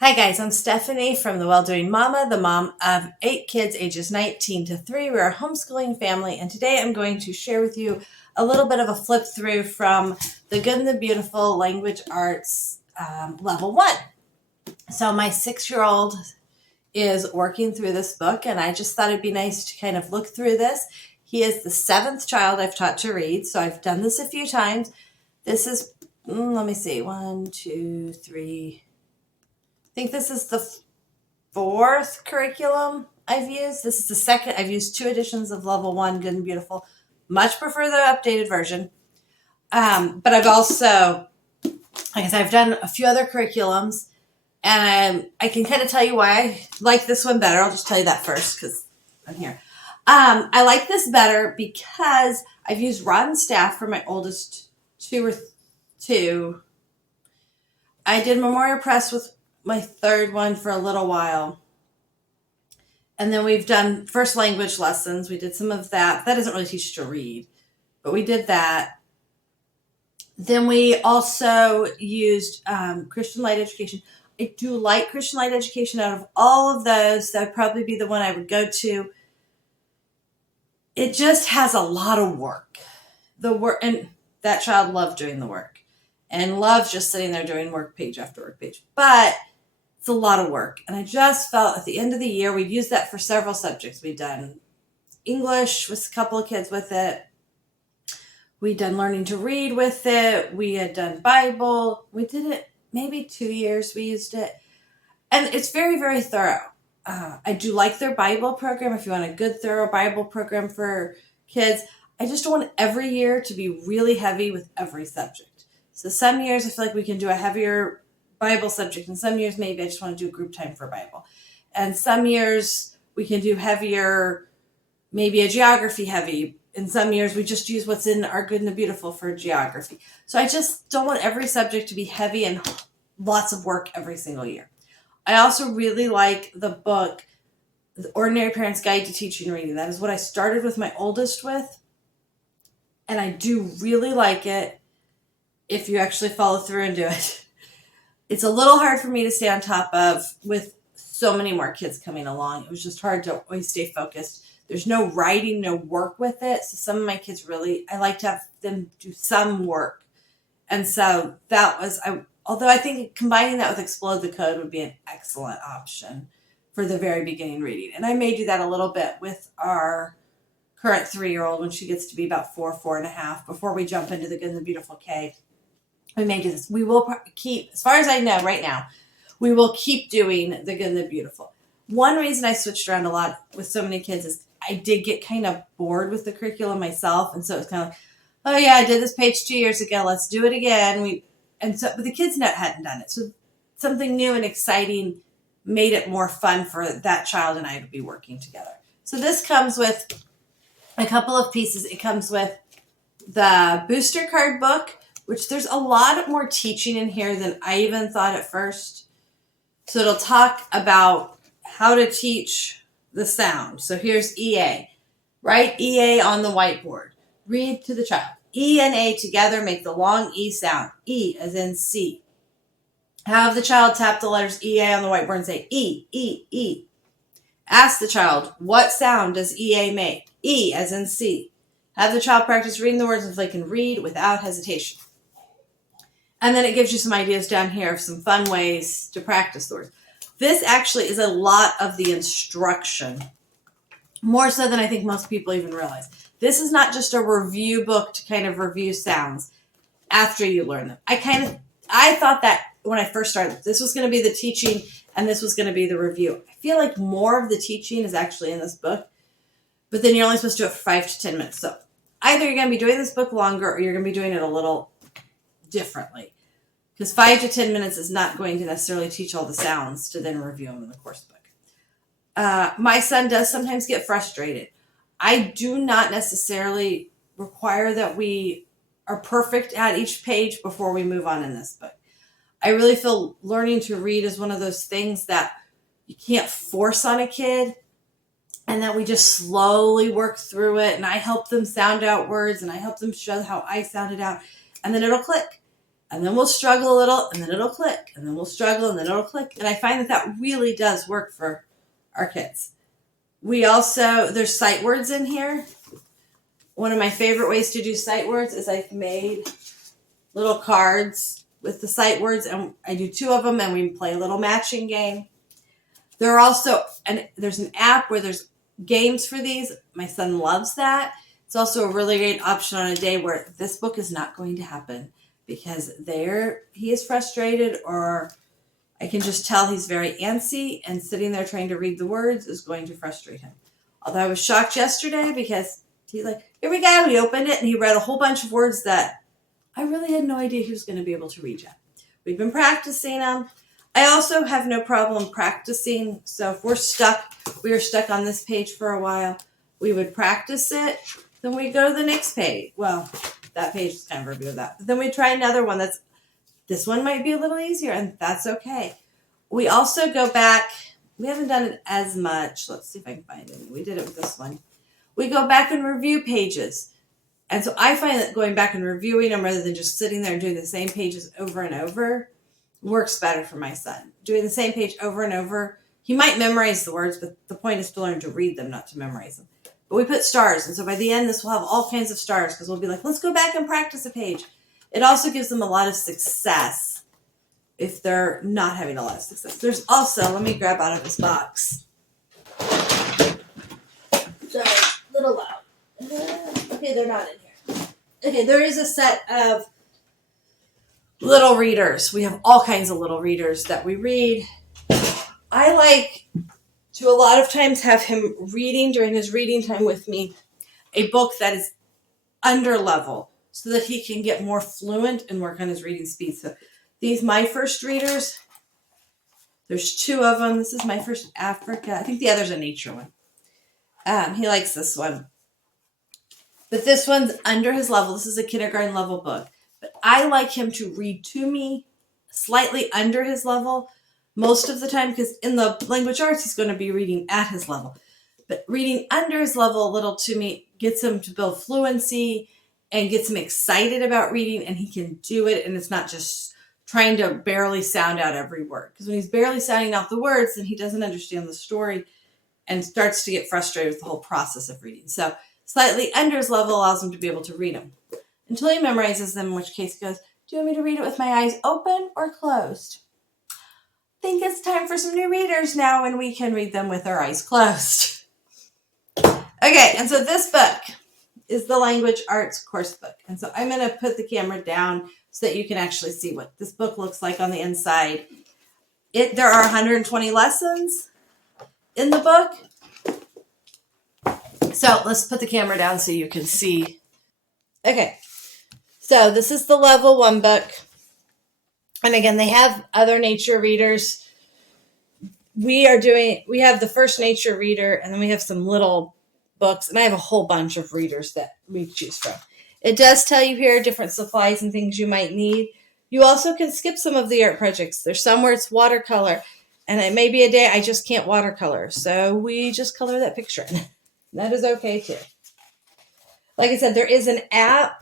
Hi guys, I'm Stephanie from the Well-Doing Mama, the mom of 8 kids ages 19 to 3. We're a homeschooling family, and today I'm going to share with you a little bit of a flip through from the Good and the Beautiful Language Arts Level 1. So my 6-year-old is working through this book, and I just thought it'd be nice to kind of look through this. He is the 7th child I've taught to read, so I've done this a few times. This is, let me see, 1, 2, 3... I think this is the 4th curriculum I've used. This is the second. I've used 2 editions of Level 1, Good and Beautiful. Much prefer the updated version. But I've also, like I said, I've done a few other curriculums, and I can kind of tell you why I like this one better. I'll just tell you that first because I'm here. I like this better because I've used Rod and Staff for my oldest two. I did Memorial Press with my 3rd one for a little while. And then we've done first language lessons. We did some of that. That doesn't really teach you to read, but we did that. Then we also used Christian Light Education. I do like Christian Light Education. Out of all of those, that would probably be the one I would go to. It just has a lot of work. And that child loved doing the work and loves just sitting there doing work page after work page. But it's a lot of work. And I just felt at the end of the year, we've used that for several subjects. We've done English with a couple of kids with it. We'd done learning to read with it. We had done Bible. We did it maybe 2 years we used it. And it's very, very thorough. I do like their Bible program. If you want a good, thorough Bible program for kids, I just don't want every year to be really heavy with every subject. So some years I feel like we can do a heavier Bible subject, and some years maybe I just want to do group time for Bible. And some years we can do heavier, maybe a geography heavy. In some years we just use what's in our Good and the Beautiful for geography. So I just don't want every subject to be heavy and lots of work every single year. I also really like the book, The Ordinary Parent's Guide to Teaching and Reading. That is what I started with my oldest with. And I do really like it if you actually follow through and do it. It's a little hard for me to stay on top of with so many more kids coming along. It was just hard to always stay focused. There's no writing, no work with it. So some of my kids I like to have them do some work. And so that was, although I think combining that with Explode the Code would be an excellent option for the very beginning reading. And I may do that a little bit with our current 3-year-old when she gets to be about 4.5, before we jump into the Good and the Beautiful K. We may do this. We will keep, as far as I know right now, we will keep doing the Good and the Beautiful. One reason I switched around a lot with so many kids is I did get kind of bored with the curriculum myself. And so it was kind of like, oh yeah, I did this page 2 years ago. Let's do it again. But the kids hadn't done it. So something new and exciting made it more fun for that child and I to be working together. So this comes with a couple of pieces. It comes with the booster card book, which there's a lot more teaching in here than I even thought at first. So it'll talk about how to teach the sound. So here's EA. Write EA on the whiteboard. Read to the child. E and A together make the long E sound. E as in C. Have the child tap the letters EA on the whiteboard and say E, E, E. Ask the child, what sound does EA make? E as in C. Have the child practice reading the words if they can read without hesitation. And then it gives you some ideas down here of some fun ways to practice the words. This actually is a lot of the instruction, more so than I think most people even realize. This is not just a review book to kind of review sounds after you learn them. I thought that when I first started, this was going to be the teaching and this was going to be the review. I feel like more of the teaching is actually in this book, but then you're only supposed to do it for 5 to 10 minutes. So either you're going to be doing this book longer or you're going to be doing it a little differently, because 5 to 10 minutes is not going to necessarily teach all the sounds to then review them in the course book. My son does sometimes get frustrated. I do not necessarily require that we are perfect at each page before we move on in this book. I really feel learning to read is one of those things that you can't force on a kid, and that we just slowly work through it. And I help them sound out words and I help them show how I sound it out, and then it'll click. And then we'll struggle a little, and then it'll click. And then we'll struggle, and then it'll click. And I find that that really does work for our kids. We also, there's sight words in here. One of my favorite ways to do sight words is I've made little cards with the sight words, and I do 2 of them, and we play a little matching game. There are also, and there's an app where there's games for these. My son loves that. It's also a really great option on a day where this book is not going to happen because he is frustrated, or I can just tell he's very antsy, and sitting there trying to read the words is going to frustrate him. Although I was shocked yesterday because he's like, here we go. He opened it and he read a whole bunch of words that I really had no idea he was going to be able to read yet. We've been practicing them. I also have no problem practicing. So if we were stuck on this page for a while, we would practice it. Then we go to the next page. Well, that page is kind of a review of that. But then we try another one this one might be a little easier, and that's okay. We also go back. We haven't done it as much. Let's see if I can find it. We did it with this one. We go back and review pages. And so I find that going back and reviewing them rather than just sitting there and doing the same pages over and over works better for my son. Doing the same page over and over, he might memorize the words, but the point is to learn to read them, not to memorize them. But we put stars, and so by the end, this will have all kinds of stars because we'll be like, let's go back and practice a page. It also gives them a lot of success if they're not having a lot of success. There's also, let me grab out of this box. Sorry, a little loud. Okay, they're not in here. Okay, there is a set of little readers. We have all kinds of little readers that we read. I like to a lot of times have him reading during his reading time with me a book that is under level so that he can get more fluent and work on his reading speed. So these My First readers, there's 2 of them. This is My First Africa. I think the other's a nature one. He likes this one. But this one's under his level. This is a kindergarten level book. But I like him to read to me slightly under his level most of the time, because in the language arts, he's going to be reading at his level. But reading under his level a little to me gets him to build fluency and gets him excited about reading, and he can do it, and it's not just trying to barely sound out every word. Because when he's barely sounding out the words, then he doesn't understand the story and starts to get frustrated with the whole process of reading. So slightly under his level allows him to be able to read them until he memorizes them, in which case he goes, do you want me to read it with my eyes open or closed? I think it's time for some new readers now, and we can read them with our eyes closed. Okay, and so this book is the language arts course book. And so I'm going to put the camera down so that you can actually see what this book looks like on the inside. There are 120 lessons in the book. So let's put the camera down so you can see. Okay, so this is the level 1 book. And again, they have other nature readers. We have the first nature reader, and then we have some little books, and I have a whole bunch of readers that we choose from. It does tell you here different supplies and things you might need. You also can skip some of the art projects. There's some where it's watercolor, and it may be a day I just can't watercolor, so we just color that picture in. That is okay too. Like I said, there is an app.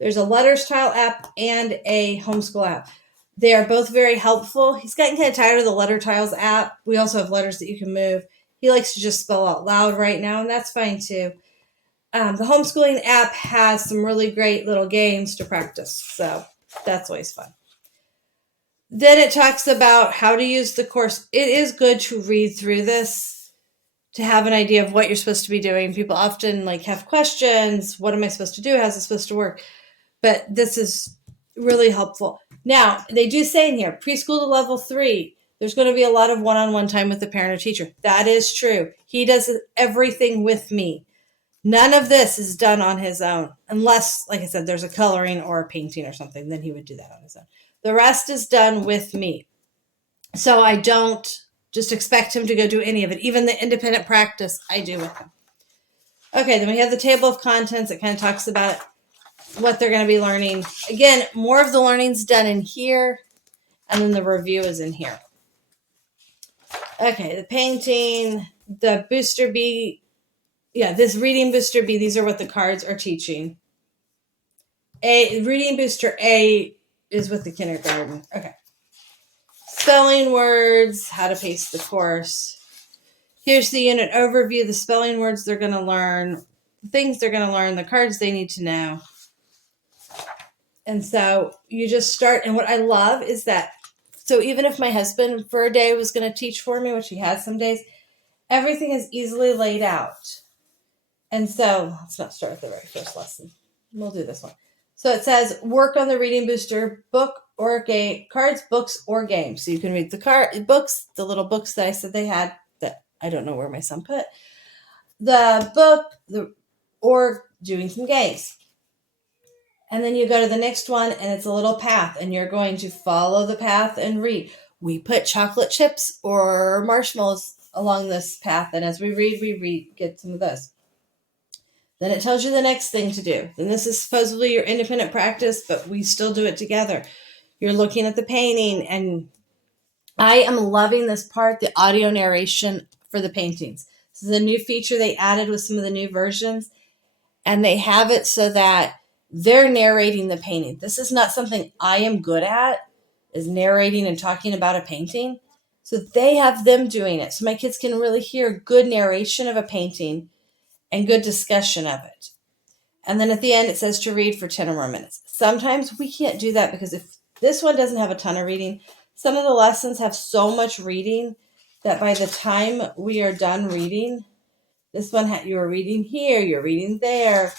There's a letters tile app and a homeschool app. They are both very helpful. He's gotten kind of tired of the letter tiles app. We also have letters that you can move. He likes to just spell out loud right now, and that's fine too. The homeschooling app has some really great little games to practice, so that's always fun. Then it talks about how to use the course. It is good to read through this to have an idea of what you're supposed to be doing. People often have questions. What am I supposed to do? How's it supposed to work? But this is really helpful. Now, they do say in here, preschool to level 3, there's going to be a lot of one-on-one time with the parent or teacher. That is true. He does everything with me. None of this is done on his own, unless, like I said, there's a coloring or a painting or something, then he would do that on his own. The rest is done with me. So I don't just expect him to go do any of it. Even the independent practice, I do with him. Okay, then we have the table of contents. It kind of talks about what they're going to be learning. Again, more of the learning's done in here, and then the review is in here. Okay, the painting, the booster bee. Yeah, this reading booster bee, these are what the cards are teaching. Reading booster A is with the kindergarten. Okay. Spelling words, how to pace the course. Here's the unit overview, the spelling words they're going to learn, the things they're going to learn, the cards they need to know. And so you just start. And what I love is that, so even if my husband for a day was going to teach for me, which he has some days, everything is easily laid out. And so let's not start with the very first lesson. We'll do this one. So it says, work on the reading booster book or game, cards, books, or games. So you can read the books, the little books that I said they had that I don't know where my son put. The book, or doing some games. And then you go to the next one and it's a little path and you're going to follow the path and read. We put chocolate chips or marshmallows along this path. And as we read, get some of those. Then it tells you the next thing to do. Then this is supposedly your independent practice, but we still do it together. You're looking at the painting, and I am loving this part, the audio narration for the paintings. This is a new feature they added with some of the new versions, and they have it so that they're narrating the painting. This is not something I am good at, is narrating and talking about a painting. So they have them doing it. So my kids can really hear good narration of a painting and good discussion of it. And then at the end, it says to read for 10 or more minutes. Sometimes we can't do that because if this one doesn't have a ton of reading, some of the lessons have so much reading that by the time we are done reading, this one, you're reading here, you're reading there,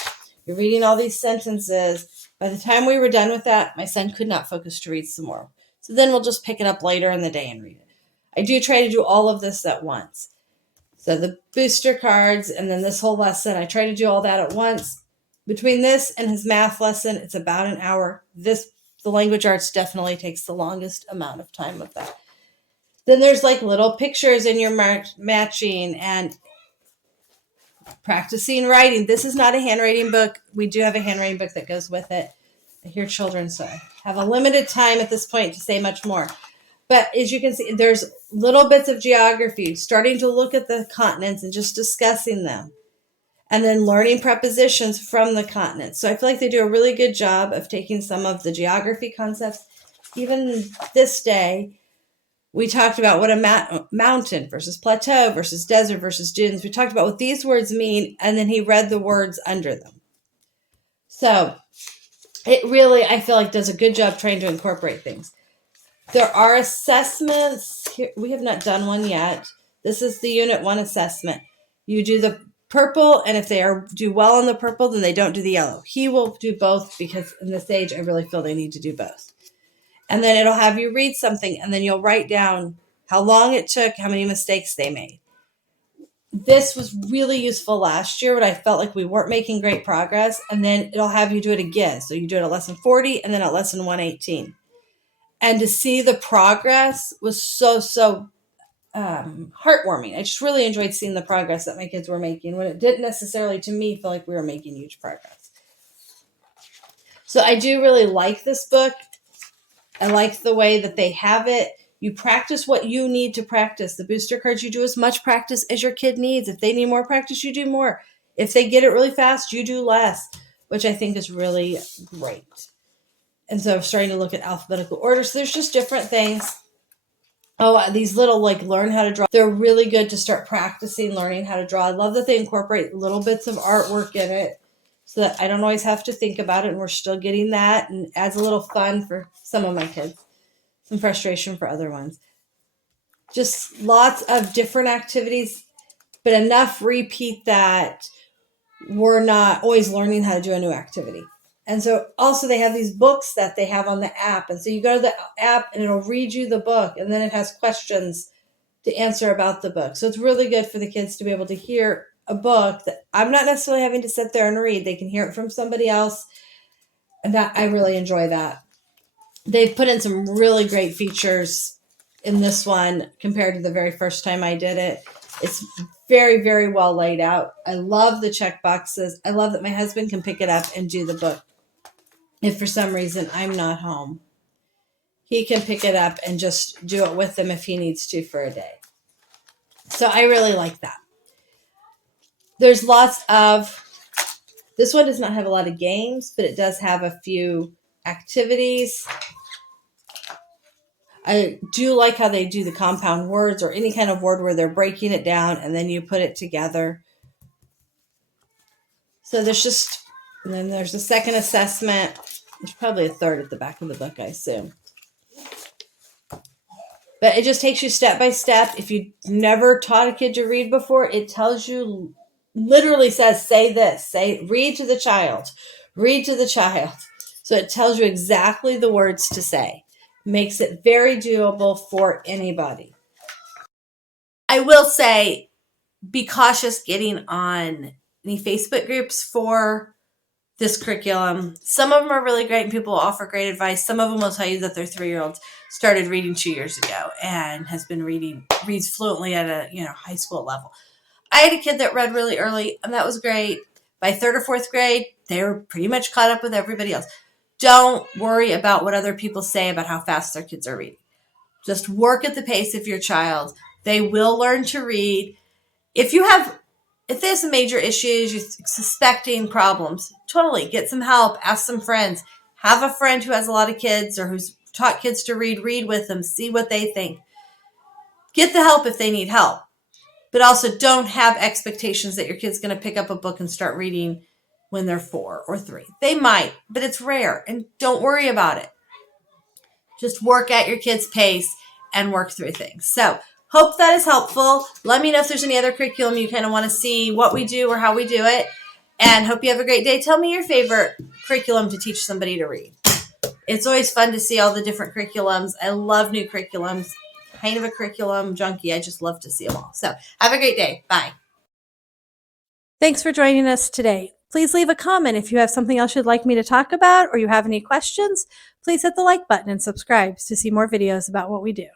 you're reading all these sentences. By the time we were done with that, my son could not focus to read some more. So then we'll just pick it up later in the day and read it. I do try to do all of this at once. So the booster cards and then this whole lesson, I try to do all that at once. Between this and his math lesson, it's about an hour. The language arts definitely takes the longest amount of time of that. Then there's like little pictures in your matching and practicing writing. This is not a handwriting book. We do have a handwriting book that goes with it. I hear children say, have a limited time at this point to say much more. But as you can see, there's little bits of geography, starting to look at the continents and just discussing them. And then learning prepositions from the continents. So I feel like they do a really good job of taking some of the geography concepts. Even this day, we talked about what a mountain versus plateau versus desert versus dunes. We talked about what these words mean, and then he read the words under them. So it really, I feel like, does a good job trying to incorporate things. There are assessments. Here, we have not done one yet. This is the Unit 1 assessment. You do the purple, and if they do well on the purple, then they don't do the yellow. He will do both because in this age, I really feel they need to do both. And then it'll have you read something, and then you'll write down how long it took, how many mistakes they made. This was really useful last year when I felt like we weren't making great progress, and then it'll have you do it again. So you do it at lesson 40 and then at lesson 118. And to see the progress was so heartwarming. I just really enjoyed seeing the progress that my kids were making when it didn't necessarily, to me, feel like we were making huge progress. So I do really like this book. I like the way that they have it. You practice what you need to practice. The booster cards, you do as much practice as your kid needs. If they need more practice, you do more. If they get it really fast, you do less, which I think is really great. And so I'm starting to look at alphabetical order. So there's just different things. Oh, these little learn how to draw. They're really good to start practicing learning how to draw. I love that they incorporate little bits of artwork in it so that I don't always have to think about it and we're still getting that, and adds a little fun for some of my kids, some frustration for other ones. Just lots of different activities, but enough repeat that we're not always learning how to do a new activity. And so also they have these books that they have on the app. And so you go to the app and it'll read you the book, and then it has questions to answer about the book. So it's really good for the kids to be able to hear a book that I'm not necessarily having to sit there and read. They can hear it from somebody else. And that, I really enjoy that. They've put in some really great features in this one compared to the very first time I did it. It's very, very well laid out. I love the check boxes. I love that my husband can pick it up and do the book. If for some reason I'm not home, he can pick it up and just do it with them if he needs to for a day. So I really like that. There's lots of, this one does not have a lot of games, but it does have a few activities. I do like how they do the compound words or any kind of word where they're breaking it down and then you put it together. So and then there's the second assessment. There's probably a third at the back of the book, I assume. But it just takes you step by step. If you never taught a kid to read before, it tells you, literally says, say this, read to the child, read to the child. So it tells you exactly the words to say. Makes it very doable for anybody. I will say, be cautious getting on any Facebook groups for this curriculum. Some of them are really great and people will offer great advice. Some of them will tell you that their 3-year-old started reading 2 years ago and has been reads fluently at a high school level. I had a kid that read really early and that was great. By 3rd or 4th grade, they were pretty much caught up with everybody else. Don't worry about what other people say about how fast their kids are reading. Just work at the pace of your child. They will learn to read. If there's some major issues, you're suspecting problems, totally get some help, ask some friends, have a friend who has a lot of kids or who's taught kids to read with them, see what they think. Get the help if they need help, but also don't have expectations that your kid's going to pick up a book and start reading when they're 4 or 3. They might, but it's rare, and don't worry about it. Just work at your kid's pace and work through things. So, hope that is helpful. Let me know if there's any other curriculum you kind of want to see what we do or how we do it. And hope you have a great day. Tell me your favorite curriculum to teach somebody to read. It's always fun to see all the different curriculums. I love new curriculums. Kind of a curriculum junkie. I just love to see them all. So have a great day. Bye. Thanks for joining us today. Please leave a comment if you have something else you'd like me to talk about or you have any questions. Please hit the like button and subscribe to see more videos about what we do.